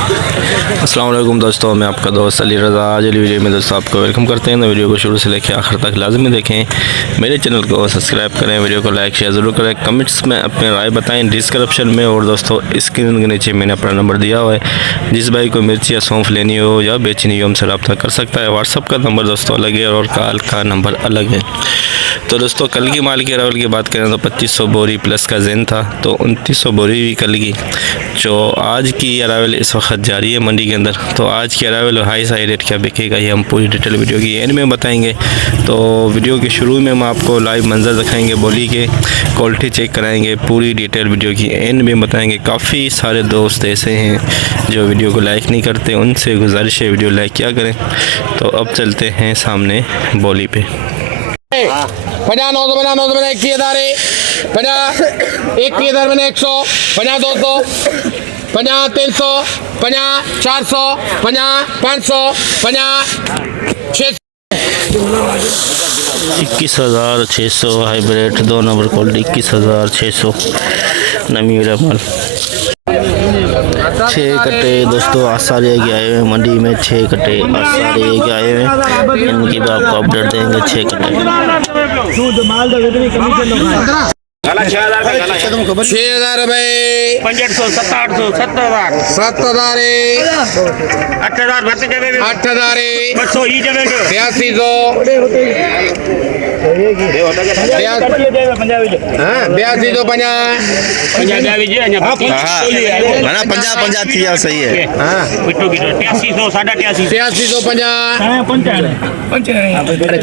अस्सलाम वालेकुम दोस्तों, मैं आपका दोस्त अली रज़ा। आज वाली वीडियो में दोस्तों आपको वेलकम करते हैं। तो वीडियो को शुरू से लेकर आखिर तक लाजमी देखें। मेरे चैनल को सब्सक्राइब करें, वीडियो को लाइक शेयर ज़रूर करें, कमेंट्स में अपने राय बताएं डिस्क्रिप्शन में। और दोस्तों स्क्रीन के नीचे मैंने अपना नंबर दिया हुआ है। जिस भाई को मिर्ची या सौंफ लेनी हो या बेचनी हो हमसे रब्ता कर सकता है। व्हाट्सअप का नंबर दोस्तों अलग है और कॉल का नंबर अलग है। तो दोस्तों कल की माल के अरावल की बात करें तो 2500 बोरी प्लस का जैन था, तो 2900 बोरी भी कल की। जो आज की अरावल इस वक्त जारी है मंडी के अंदर, तो आज की अरावल हाई साई रेट क्या बिकेगा ये हम पूरी डिटेल वीडियो की एंड में बताएंगे। तो वीडियो के शुरू में हम आपको लाइव मंजर दिखाएंगे, बोली के क्वालिटी चेक कराएंगे, पूरी डिटेल वीडियो की एंड में बताएंगे। काफ़ी सारे दोस्त ऐसे हैं जो वीडियो को लाइक नहीं करते, उनसे गुजारिश है वीडियो लाइक क्या करें। तो अब चलते हैं सामने बोली पे। 50 900 50 900 50 21 50 21 मैंने 100 50 200 50 300 50 400 50 500 50 600 21,600 हाइब्रिड 2 नंबर क्वालिटी 21,600 नमी वाला माल। 6 कट्टे दोस्तों आसारे के आए हुए मंडी में, 6 कट्टे आसारे के आए हुए, इनकी भी आपको अपडेट देंगे। 6 कट्टे 6,000 रुपये 500 700 7,000 7,000 8,000 भरते जगह 8,000 200 ही जगह 8300 82 तो 50 थी सही है। 83 तो 50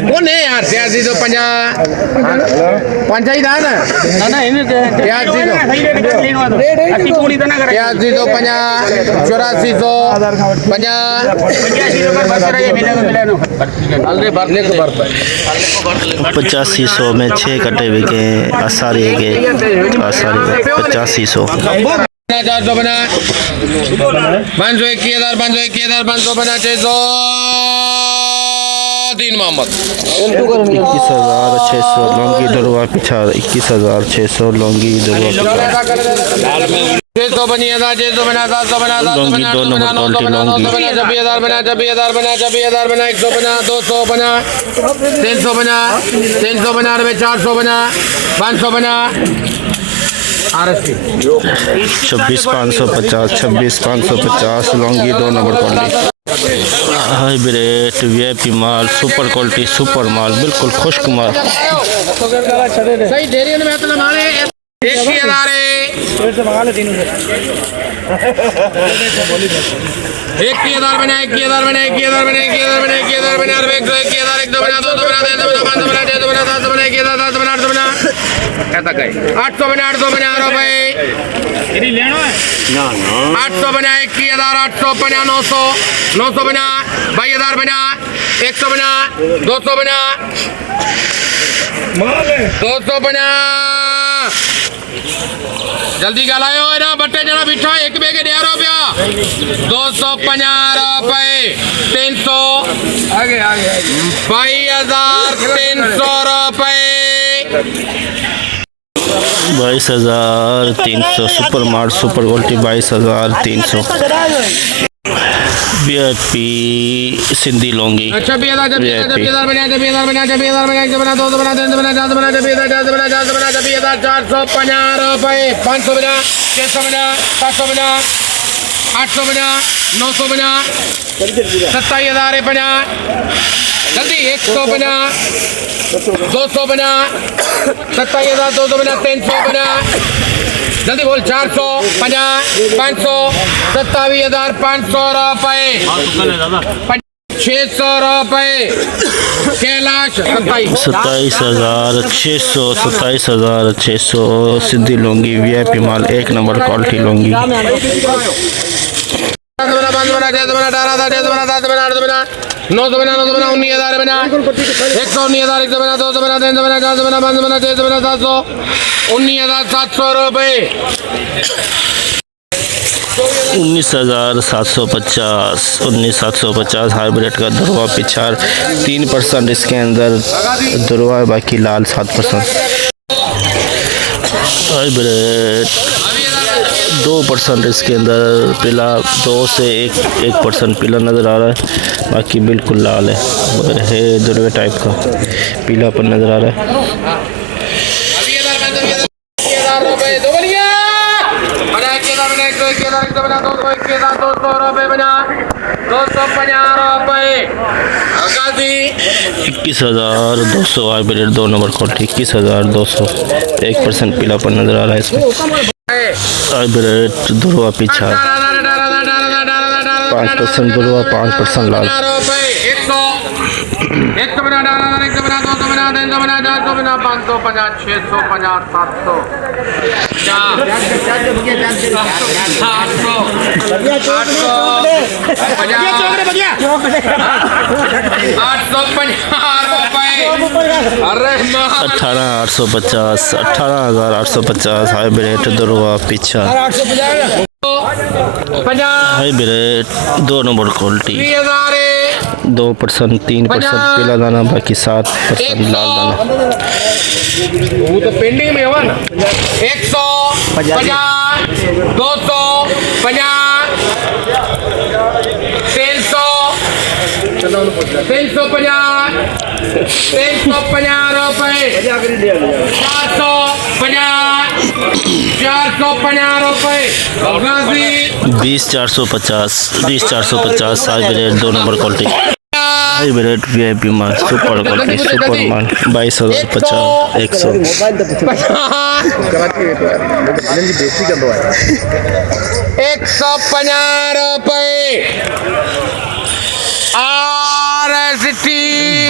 कौन है यार 83 तो 50 5 ही था ना 83 तो 8500 में 6 कट्टे बिके आसारे के, आसारे 8500 400 बना 500 21,000 500 21,000 500 बना 600 तीन मोहम्मद 21,600 लौंगी दरवा पिछाड़ 21,600 लौंगी दरवा 600 बनी 600 बना 700 बना 700 बना 800 बना 900 बना 900 बना 26,000 बना 26,000 बना 26,000 बना 100 बना 200 बना 300 बना 300 बना 400 बना 500 बना 26,550 26,550 लौंगी 2 नंबर क्वालिटी हाइब्रिड वीआईपी माल, सुपर क्वालिटी सुपर माल, बिल्कुल खुश्क माल। सही डेरी में तो हमारे 1,000 21,000 बना 21,000 बना 21,000 बना 21,000 बना 21,000 बना 21,000 1 2 बना 2 बना 3 बना 5 बना 6 बना 7 बना 21,000 7 बना 8 बना ऐसा कहे 800 बना 800 बना रुपए 800 बना 21,000 800 बना 900 900 बना 22,000 बना 100 बना 200 बना 200 बना जल्दी गलायो है ना बट्टे जना बिठा एक बेगे दे रुपया 250 रुपए 300 आगे आगे 22,300 रुपए 22,300 super mart super quality 22,300 VIP Sindhi Laungi. अच्छा 20,000 बना 20,000 बना 20,000 बना 100 बना 200 बना 300 बना 400 बना 20,000 बना 450 रुपए 500 बना 600 बना 700 बना 800 बना 900 बना 27,000 बना जल्दी 100 बना 200 बना 27,000 200 बना 300 बना जल्दी बोल 400 50 500 27,500 रुपए 600 रुपए कैलाश 27,600 27,600 सिंधी लौंगी वीआईपी माल 1 नंबर क्वालिटी लौंगी। 900 बना 19,000 बना 119,000 100 बना 200 बना 300 बना 400 बना 500 बना 600 बना 700 19,700 रुपए 19,750 19,750 हाइब्रिड का दरवा पिछाड़ 3% इसके अंदर दरवा है, बाकी लाल 7% हाइब्रिड 2% इसके अंदर पीला 2 से 1% पीला नज़र आ रहा है, बाकी बिल्कुल लाल है दुर्वे टाइप का पीलापन नज़र आ रहा है। ₹21,200 हाइब्रिड 2 नंबर क्वालिटी 21,200 1% पीलापन नज़र आ रहा है इसमें। हाइब्रिड दुर्वा पीछा 5% दुर्वा 5% लाल। 18,850 हाइब्रिड दुर्वा पीछा हाइब्रिड 2 नंबर क्वालिटी 2% 3% पीला दाना, बाकी 7% लाल दाना। वो तो पेंडिंग में होगा ना। 150 250 350 350 रुपए 450 रुपए 20,450 hybrid 2 number quality hybrid VIP माल सुपर क्वालिटी सुपर माल 22,050 100 150 रुपए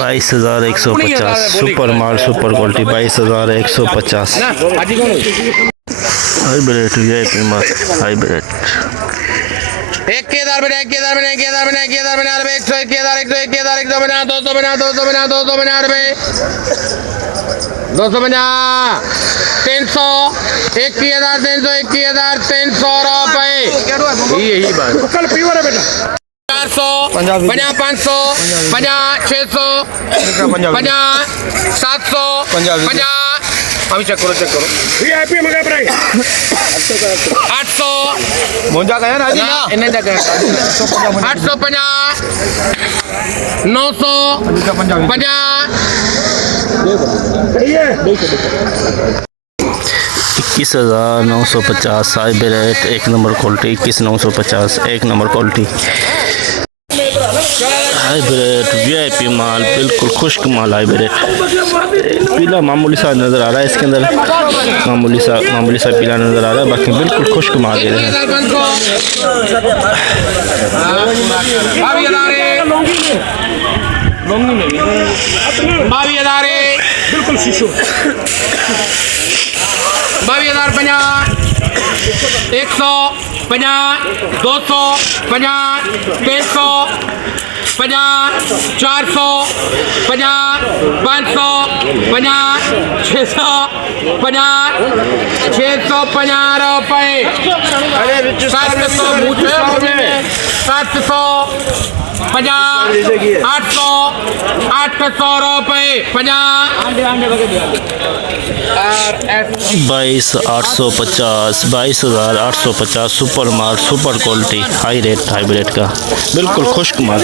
22,150 सुपर माल सुपर क्वालिटी 22,150 हाइब्रिड VIP माल हाइब्रिड। एक केदार बना 100 बना 200 बना 300 21,300 रुपए यही बात कल पीवर है बेटा 400 50 500 50 600 50 700 50 अभी चेक करो VIP मगा प्राइस 800 मोजा गया ना जी ना इन्हें जगह 850 900 21,950 hybrid 1 number quality 21,950 1 number quality hybrid VIP माल बिल्कुल खुश्क माल हाइब्रिड पीला मामूली सा नज़र आ रहा है इसके अंदर मामूली सा पीला नज़र आ रहा है, बाकी बिल्कुल खुश्क माल है। बिल्कुल शिशु 22,050 150 250 300 50 400 50 500 50 600 50 650 रुपए 700 50 800 रुपए 22,850 22,850 सुपर माल super quality high rate hybrid का बिल्कुल खुश्क माल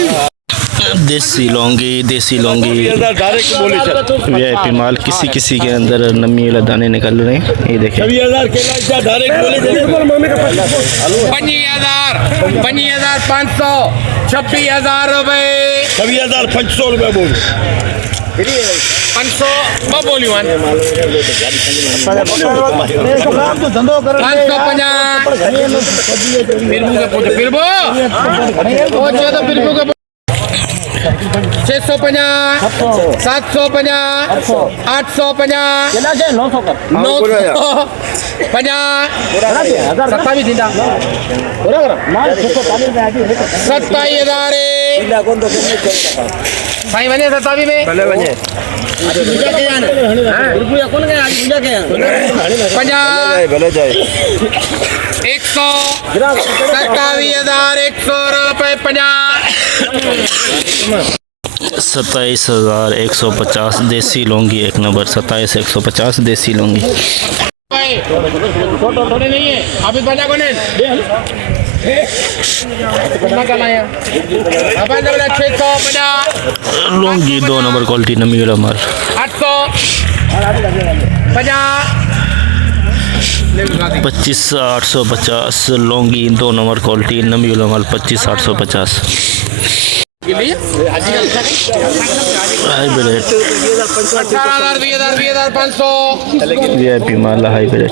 देसी लौंगी VIP माल किसी के अंदर नमी वाला दाने निकल रहे हैं, ये देखें 25,500 26,000 रुपए 26,500 रुपए बोल 500 बोली 650 750 850 भाई बने 27 में भले बने 127,100 रुपए 27,150 देसी लौंगी 1 नंबर 27,150 देसी लौंगी थोड़े नहीं है अभी बजा को नहीं कितना का लाया अपन जब 650 लुंगी 2 नंबर क्वालिटी नमी वाला माल 25,850 लुंगी 2 नंबर क्वालिटी नमी वाला माल 25,850 हाइब्रिड 18,000 20,500 वीआईपी माल हाइब्रिड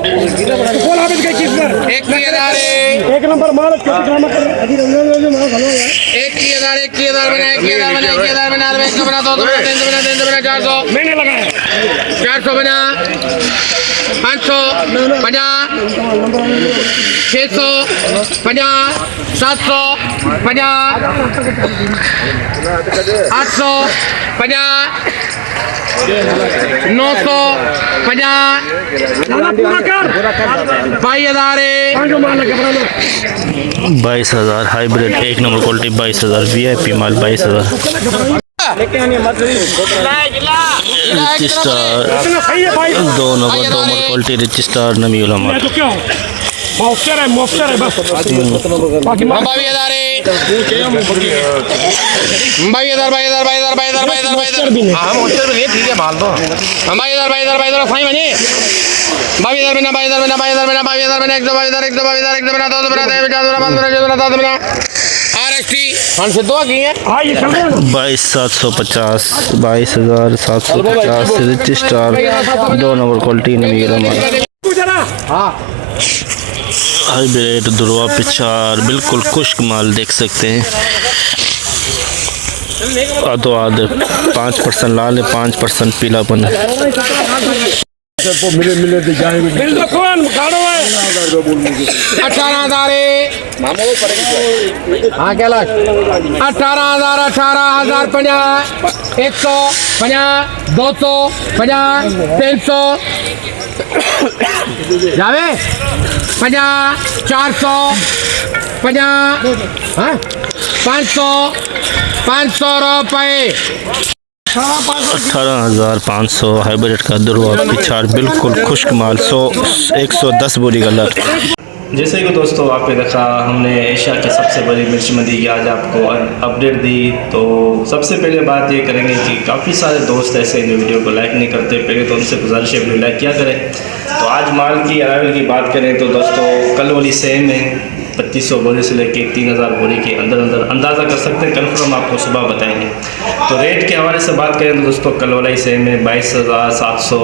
एक नंबर माल 21,000 बना 400 मैंने लगाया 400 बना 550 650 750 850 950 22,000 हाइब्रिड 1 नंबर क्वालिटी 22,000 वीआईपी माल 22,000 रजिस्टार 2 नंबर क्वालिटी रजिस्टार नमी वाला माल मॉफ्टर है बस बाकी 22,000 हाँ मोस्टर भी नहीं ठीक है माल तो 22,000 सही बने 22,000 बिना 22,000 बिना 22,000 बिना 122 से दो की है 22,750 22,750 रजिस्टार 2 नंबर क्वालिटी नमी वाला माल हाइब्रिड दुर्वा पिछार बिल्कुल खुश्क माल देख सकते हैं आधो आधे 5% लाल है 5% पीलापन है मिले जाएंगे 18,000 हाँ क्या लाख 18,000 50 150 250 300 जावे 50 400 50 हाँ 500 रुपये 18,500 हाइब्रिड का दुर्वा पिछार बिल्कुल खुश्क माल 110 बोरी का लट। जैसे कि दोस्तों आपने देखा हमने एशिया की सबसे बड़ी मिर्च मंडी की आज आपको अपडेट दी। तो सबसे पहले बात ये करेंगे कि काफ़ी सारे दोस्त ऐसे हैं जो वीडियो को लाइक नहीं करते, पहले तो उनसे गुजारिश है वीडियो लाइक किया करें। तो आज माल की अराइवल की बात करें तो दोस्तों कल वाली सेम है 2500 बोरी से लेके 3,000 बोरी के अंदर अंदाज़ा कर सकते हैं, कंफर्म आपको सुबह बताएंगे। तो रेट के हवाले से बात करें तो दोस्तों कल वाला ही सेम है 22,700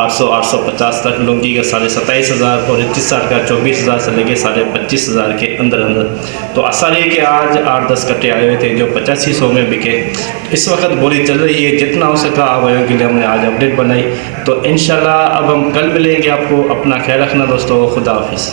800 850 तक लुंगी का 27,500 और 21,000 का 24,000 से लेके 25,500 के अंदर। तो असर ये कि आज 8-10 कट्टे आए हुए थे जो 8500 में बिके। इस वक्त बोली चल रही है, जितना हो सका आवायों के लिए हमने आज अपडेट बनाई। तो इंशाल्लाह अब हम कल मिलेंगे। आपको अपना ख्याल रखना दोस्तों, खुदा हाफिज़।